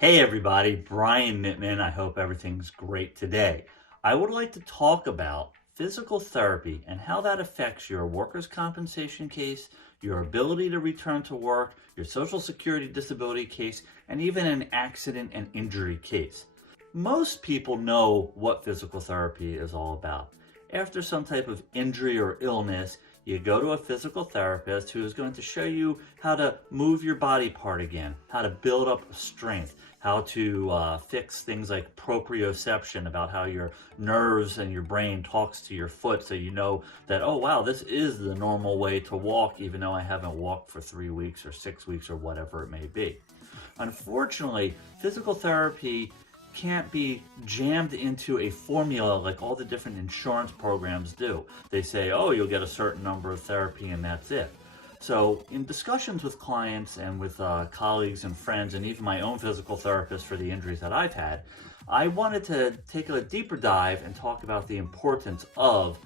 Hey everybody, Brian Mittman. I hope everything's great today. I would like to talk about physical therapy and how that affects your workers' compensation case, your ability to return to work, your Social Security disability case, and even an accident and injury case. Most people know what physical therapy is all about. After some type of injury or illness, you go to a physical therapist who is going to show you how to move your body part again, how to build up strength, how to fix things like proprioception, about how your nerves and your brain talks to your foot so you know that, oh wow, this is the normal way to walk even though I haven't walked for 3 weeks or 6 weeks or whatever it may be. Unfortunately, physical therapy can't be jammed into a formula like all the different insurance programs do. They say, oh, you'll get a certain number of therapy and that's it. So, in discussions with clients and with colleagues and friends, and even my own physical therapist for the injuries that I've had, I wanted to take a deeper dive and talk about the importance of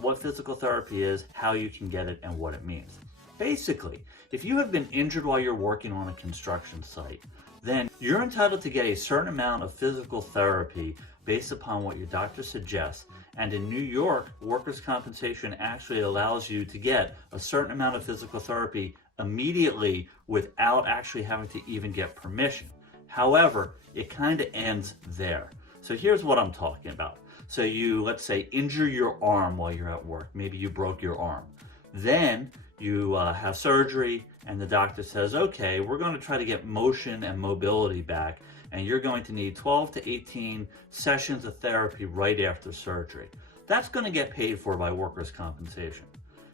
what physical therapy is, how you can get it, and what it means. Basically, if you have been injured while you're working on a construction site, then you're entitled to get a certain amount of physical therapy based upon what your doctor suggests. And in New York, workers' compensation actually allows you to get a certain amount of physical therapy immediately without actually having to even get permission. However, it kind of ends there. So here's what I'm talking about. So you, let's say, injure your arm while you're at work. Maybe you broke your arm. Then you have surgery, and the doctor says, okay, we're going to try to get motion and mobility back, and you're going to need 12 to 18 sessions of therapy right after surgery. That's going to get paid for by workers' compensation.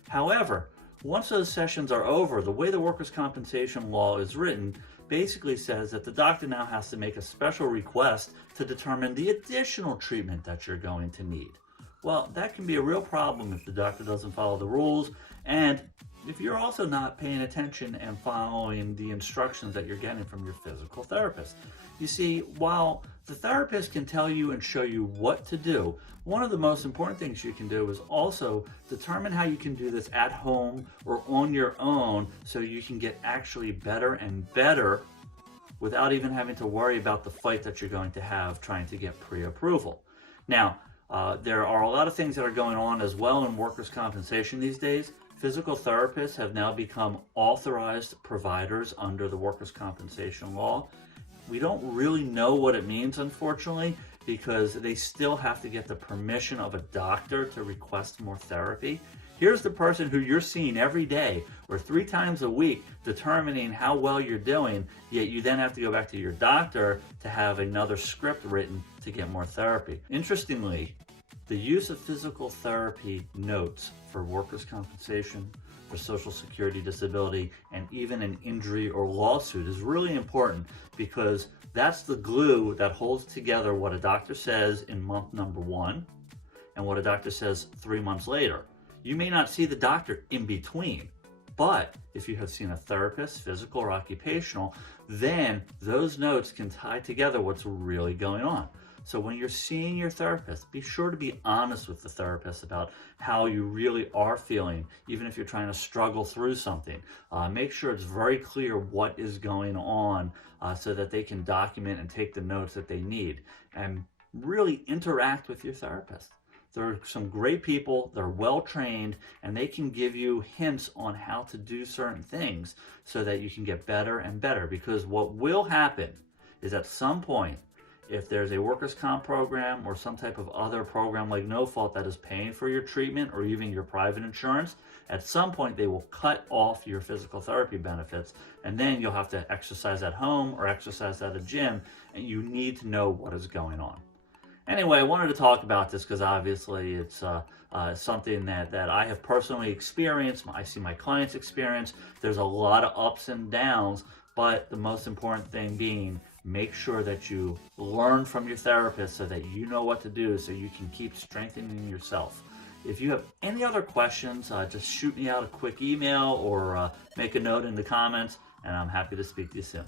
However, once those sessions are over, the way the workers' compensation law is written basically says that the doctor now has to make a special request to determine the additional treatment that you're going to need. Well, that can be a real problem if the doctor doesn't follow the rules, and if you're also not paying attention and following the instructions that you're getting from your physical therapist. You see, while the therapist can tell you and show you what to do, one of the most important things you can do is also determine how you can do this at home or on your own so you can get actually better and better without even having to worry about the fight that you're going to have trying to get pre-approval. Now, there are a lot of things that are going on as well in workers' compensation these days. Physical therapists have now become authorized providers under the workers' compensation law. We don't really know what it means, unfortunately, because they still have to get the permission of a doctor to request more therapy. Here's the person who you're seeing every day or 3 times a week determining how well you're doing, yet you then have to go back to your doctor to have another script written to get more therapy. Interestingly, the use of physical therapy notes for workers' compensation, for Social Security disability, and even an injury or lawsuit is really important because that's the glue that holds together what a doctor says in month number 1 and what a doctor says 3 months later. You may not see the doctor in between, but if you have seen a therapist, physical or occupational, then those notes can tie together what's really going on. So when you're seeing your therapist, be sure to be honest with the therapist about how you really are feeling, even if you're trying to struggle through something. Make sure it's very clear what is going on so that they can document and take the notes that they need. And really interact with your therapist. They're some great people, they're well trained, and they can give you hints on how to do certain things so that you can get better and better. Because what will happen is at some point, if there's a workers' comp program or some type of other program like No Fault that is paying for your treatment or even your private insurance, at some point they will cut off your physical therapy benefits, and then you'll have to exercise at home or exercise at a gym, and you need to know what is going on. Anyway, I wanted to talk about this because obviously it's something that I have personally experienced. I see my clients experience. There's a lot of ups and downs, but the most important thing being, make sure that you learn from your therapist so that you know what to do so you can keep strengthening yourself. If you have any other questions, just shoot me out a quick email or make a note in the comments, and I'm happy to speak to you soon.